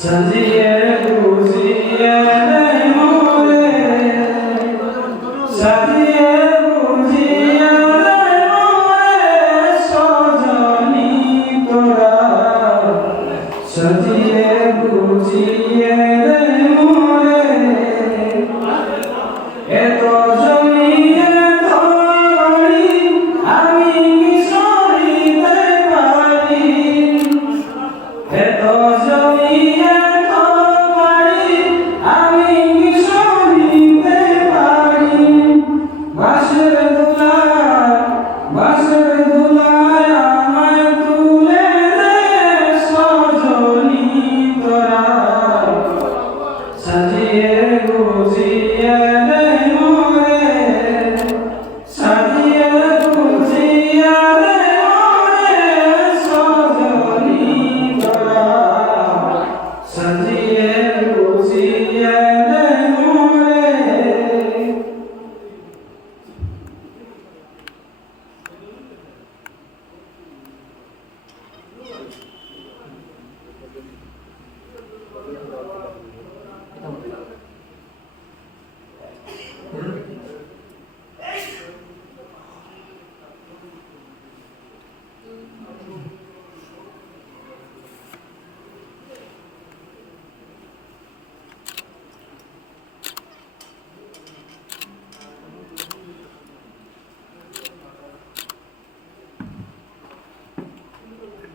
সাজিয়ে গুজিয়ে মোরে সাজিয়ে গুজিয়ে মোরে সজনী তোরা সাজিয়ে গুজিয়ে মোরে এত জমি এত বাড়ি আমি কি সরিতে পারি এত জমি এত বাড়ি আমি কি সরিতে পারি বাঁশের দোলায় আমায় তুলে দে সজনী তোরা সাজিয়ে গুজিয়ে মোরে সাজিয়ে গুজিয়ে মোরে সজনী তোরা সাজিয়ে গুজিয়ে মোরে